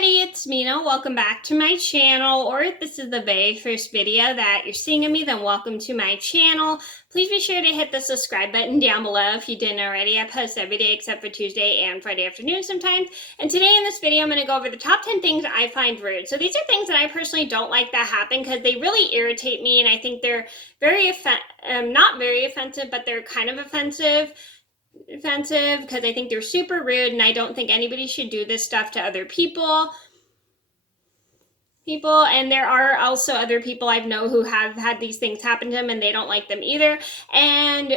everybody, it's Mena. Welcome back to my channel, or if this is the very first video that you're seeing of me, then welcome to my channel. Please be sure to hit the subscribe button down below if you didn't already. I post every day except for Tuesday and Friday afternoon sometimes. And today in this video, I'm going to go over the top 10 things I find rude. So these are things that I personally don't like that happen because they really irritate me, and I think they're very not very offensive, but they're kind of offensive because I think they're super rude, and I don't think anybody should do this stuff to other people. And there are also other people I know who have had these things happen to them and they don't like them either. And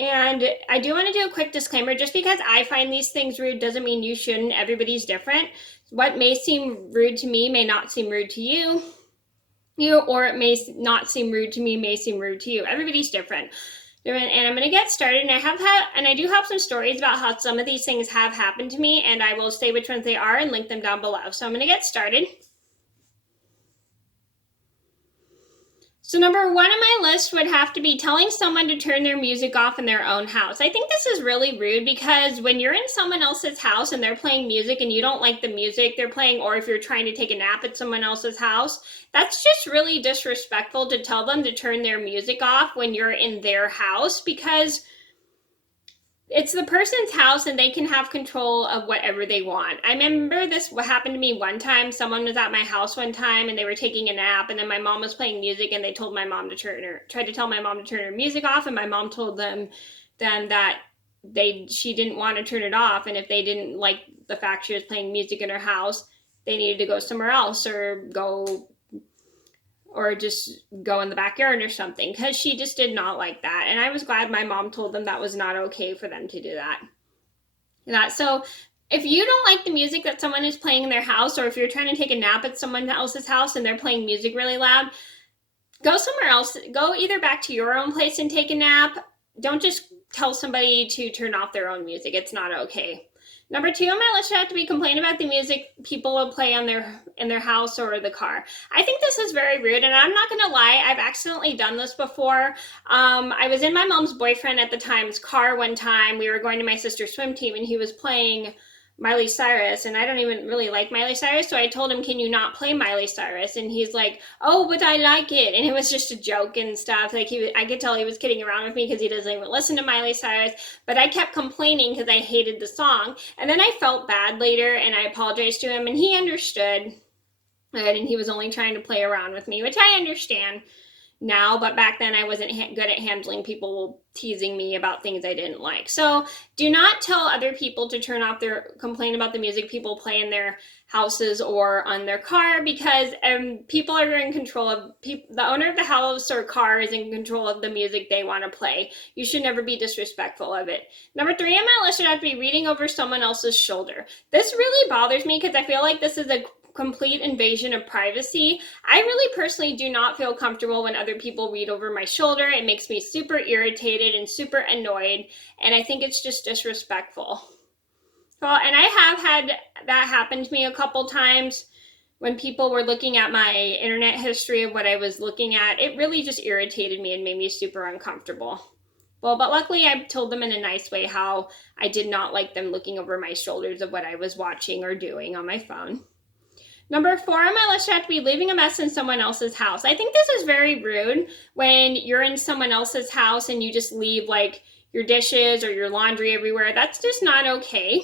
I do want to do a quick disclaimer. Just because I find these things rude doesn't mean you shouldn't. Everybody's different. What may seem rude to me may not seem rude to you, or it may not seem rude to me may seem rude to you. Everybody's different. And I'm going to get started, and I do have some stories about how some of these things have happened to me, and I will say which ones they are and link them down below. So I'm going to get started. So number one on my list would have to be telling someone to turn their music off in their own house. I think this is really rude because when you're in someone else's house and they're playing music and you don't like the music they're playing, or if you're trying to take a nap at someone else's house, that's just really disrespectful to tell them to turn their music off when you're in their house, because it's the person's house and they can have control of whatever they want. I remember what happened to me one time. Someone was at my house one time and they were taking a nap, and then my mom was playing music and they told my mom to tried to tell my mom to turn her music off, and my mom told them that she didn't want to turn it off, and if they didn't like the fact she was playing music in her house, they needed to go somewhere else or just go in the backyard or something, because she just did not like that. And I was glad my mom told them that was not okay for them to do that. So if you don't like the music that someone is playing in their house, or if you're trying to take a nap at someone else's house and they're playing music really loud, go somewhere else. Go either back to your own place and take a nap. Don't just tell somebody to turn off their own music. It's not okay. Number two on my list would have to be complain about the music people will play in their house or the car. I think this is very rude, and I'm not going to lie, I've accidentally done this before. I was in my mom's boyfriend at the time's car one time. We were going to my sister's swim team, and he was playing Miley Cyrus, and I don't even really like Miley Cyrus, so I told him, can you not play Miley Cyrus? And he's like, oh, but I like it. And it was just a joke and stuff. Like, I could tell he was kidding around with me because he doesn't even listen to Miley Cyrus, but I kept complaining because I hated the song. And then I felt bad later, and I apologized to him, and he understood, and he was only trying to play around with me, which I understand now, but back then I wasn't good at handling people teasing me about things I didn't like. So do not tell other people to complain about the music people play in their houses or on their car, because people are in control of the owner of the house or car is in control of the music they want to play. You should never be disrespectful of it. Number three on my list would have to be reading over someone else's shoulder. This really bothers me because I feel like this is a complete invasion of privacy. I really personally do not feel comfortable when other people read over my shoulder. It makes me super irritated and super annoyed, and I think it's just disrespectful. Well, and I have had that happen to me a couple times when people were looking at my internet history of what I was looking at. It really just irritated me and made me super uncomfortable. Well, but luckily I told them in a nice way how I did not like them looking over my shoulders of what I was watching or doing on my phone. Number four on my list would have to be leaving a mess in someone else's house. I think this is very rude when you're in someone else's house and you just leave like your dishes or your laundry everywhere. That's just not okay.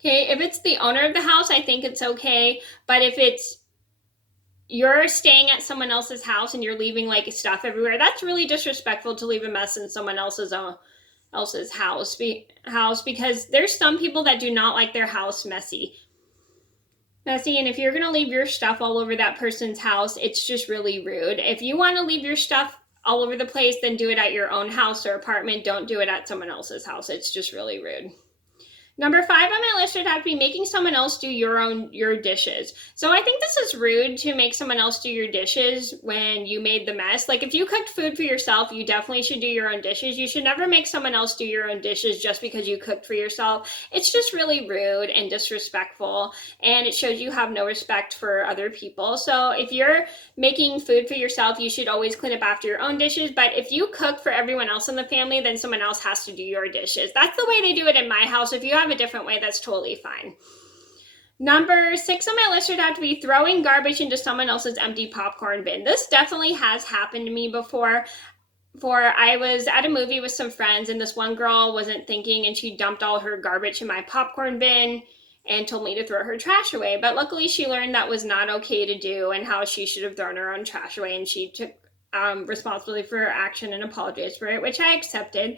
Okay, if it's the owner of the house, I think it's okay. But if you're staying at someone else's house and you're leaving like stuff everywhere, that's really disrespectful to leave a mess in someone else's house, because there's some people that do not like their house messy, and if you're going to leave your stuff all over that person's house, it's just really rude. If you want to leave your stuff all over the place, then do it at your own house or apartment. Don't do it at someone else's house. It's just really rude. Number five on my list would have to be making someone else do your dishes. So I think this is rude to make someone else do your dishes when you made the mess. Like, if you cooked food for yourself, you definitely should do your own dishes. You should never make someone else do your own dishes just because you cooked for yourself. It's just really rude and disrespectful, and it shows you have no respect for other people. So if you're making food for yourself, you should always clean up after your own dishes. But if you cook for everyone else in the family, then someone else has to do your dishes. That's the way they do it in my house. If you have a different way, that's totally fine. Number 6 on my list would have to be throwing garbage into someone else's empty popcorn bin. This definitely has happened to me before. I was at a movie with some friends, and this one girl wasn't thinking, and she dumped all her garbage in my popcorn bin and told me to throw her trash away. But luckily she learned that was not okay to do and how she should have thrown her own trash away, and she took responsibility for her action and apologized for it, which I accepted.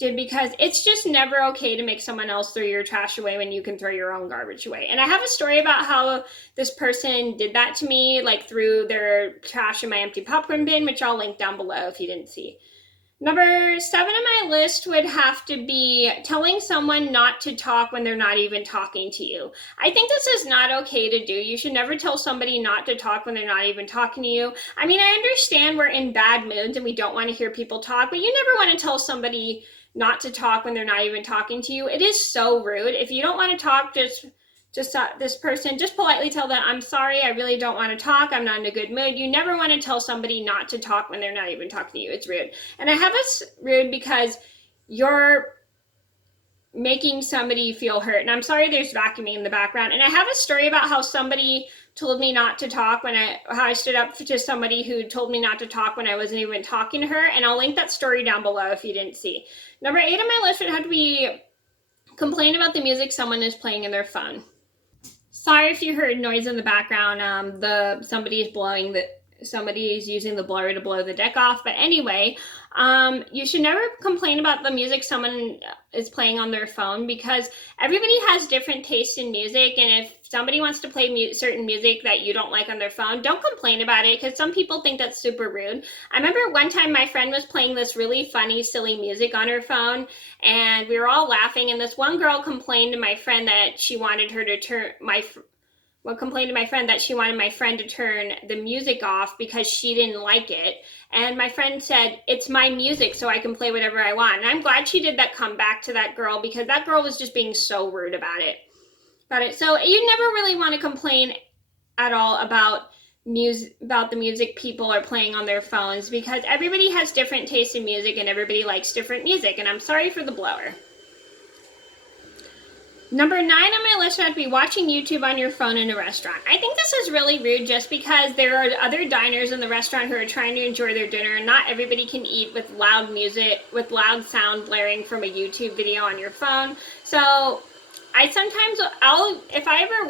Because it's just never okay to make someone else throw your trash away when you can throw your own garbage away. And I have a story about how this person did that to me, like threw their trash in my empty popcorn bin, which I'll link down below if you didn't see. Number 7 on my list would have to be telling someone not to talk when they're not even talking to you. I think this is not okay to do. You should never tell somebody not to talk when they're not even talking to you. I mean, I understand we're in bad moods and we don't want to hear people talk, but you never want to tell somebody not to talk when they're not even talking to you. It is so rude. If you don't want to talk, just this person, just politely tell them, I'm sorry, I really don't want to talk, I'm not in a good mood. You never want to tell somebody not to talk when they're not even talking to you. It's rude. And I have it's rude because you're making somebody feel hurt. And I'm sorry there's vacuuming in the background. And I have a story about how somebody told me not to talk how I stood up to somebody who told me not to talk when I wasn't even talking to her. And I'll link that story down below if you didn't see. Number 8 on my list would have to be complain about the music someone is playing in their phone. Sorry if you heard noise in the background. Somebody's using the blower to blow the deck off. But anyway, you should never complain about the music someone is playing on their phone, because everybody has different tastes in music. And if somebody wants to play certain music that you don't like on their phone, don't complain about it, because some people think that's super rude. I remember one time my friend was playing this really funny, silly music on her phone, and we were all laughing. And this one girl complained to my friend that she wanted her to turn my friend to turn the music off because she didn't like it. And my friend said, it's my music, so I can play whatever I want. And I'm glad she did that comeback to that girl, because that girl was just being so rude about it. So you never really want to complain at all about the music people are playing on their phones, because everybody has different tastes in music and everybody likes different music. And I'm sorry for the blower. Number 9 on my list would be watching YouTube on your phone in a restaurant. I think this is really rude, just because there are other diners in the restaurant who are trying to enjoy their dinner, and not everybody can eat with loud music, with loud sound blaring from a YouTube video on your phone. So if I ever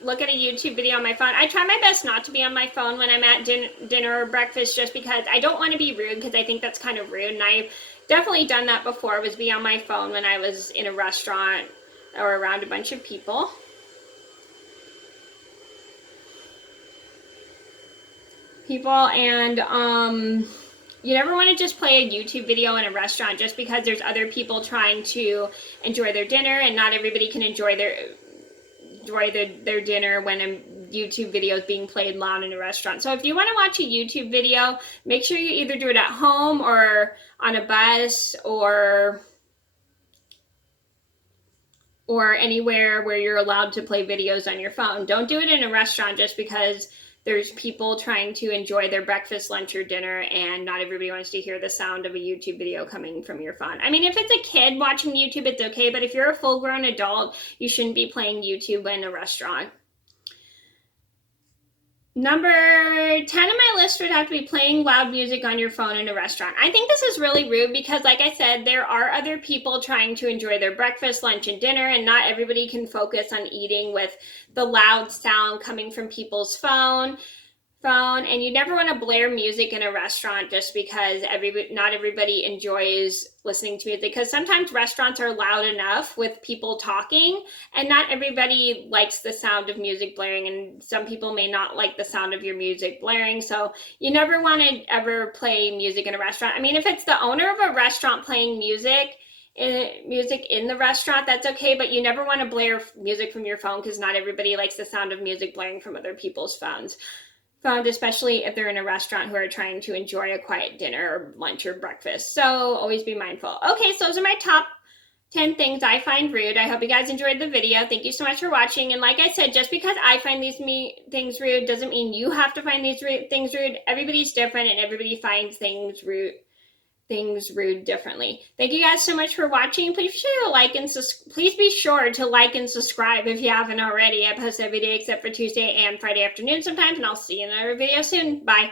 look at a YouTube video on my phone, I try my best not to be on my phone when I'm at dinner or breakfast, just because I don't want to be rude, because I think that's kind of rude. And I've definitely done that before, was be on my phone when I was in a restaurant or around a bunch of people. And you never want to just play a YouTube video in a restaurant just because there's other people trying to enjoy their dinner, and not everybody can enjoy their dinner when a YouTube video is being played loud in a restaurant. So if you want to watch a YouTube video, make sure you either do it at home or on a bus or anywhere where you're allowed to play videos on your phone. Don't do it in a restaurant just because there's people trying to enjoy their breakfast, lunch, or dinner, and not everybody wants to hear the sound of a YouTube video coming from your phone. I mean, if it's a kid watching YouTube, it's okay, but if you're a full-grown adult, you shouldn't be playing YouTube in a restaurant. Number 10 on my list would have to be playing loud music on your phone in a restaurant. I think this is really rude, because like I said, there are other people trying to enjoy their breakfast, lunch, and dinner, and not everybody can focus on eating with the loud sound coming from people's phone. And you never want to blare music in a restaurant just because not everybody enjoys listening to music, because sometimes restaurants are loud enough with people talking, and not everybody likes the sound of music blaring, and some people may not like the sound of your music blaring. So you never want to ever play music in a restaurant. I mean, if it's the owner of a restaurant playing music in the restaurant, that's okay, but you never want to blare music from your phone, because not everybody likes the sound of music blaring from other people's phones, especially if they're in a restaurant who are trying to enjoy a quiet dinner or lunch or breakfast. So always be mindful. Okay, so those are my top 10 things I find rude. I hope you guys enjoyed the video. Thank you so much for watching. And like I said, just because I find these things rude doesn't mean you have to find these things rude. Everybody's different, and everybody finds things rude things rude differently. Thank you guys so much for watching. Please be sure to like and subscribe if you haven't already. I post every day except for Tuesday and Friday afternoon sometimes, and I'll see you in another video soon. Bye.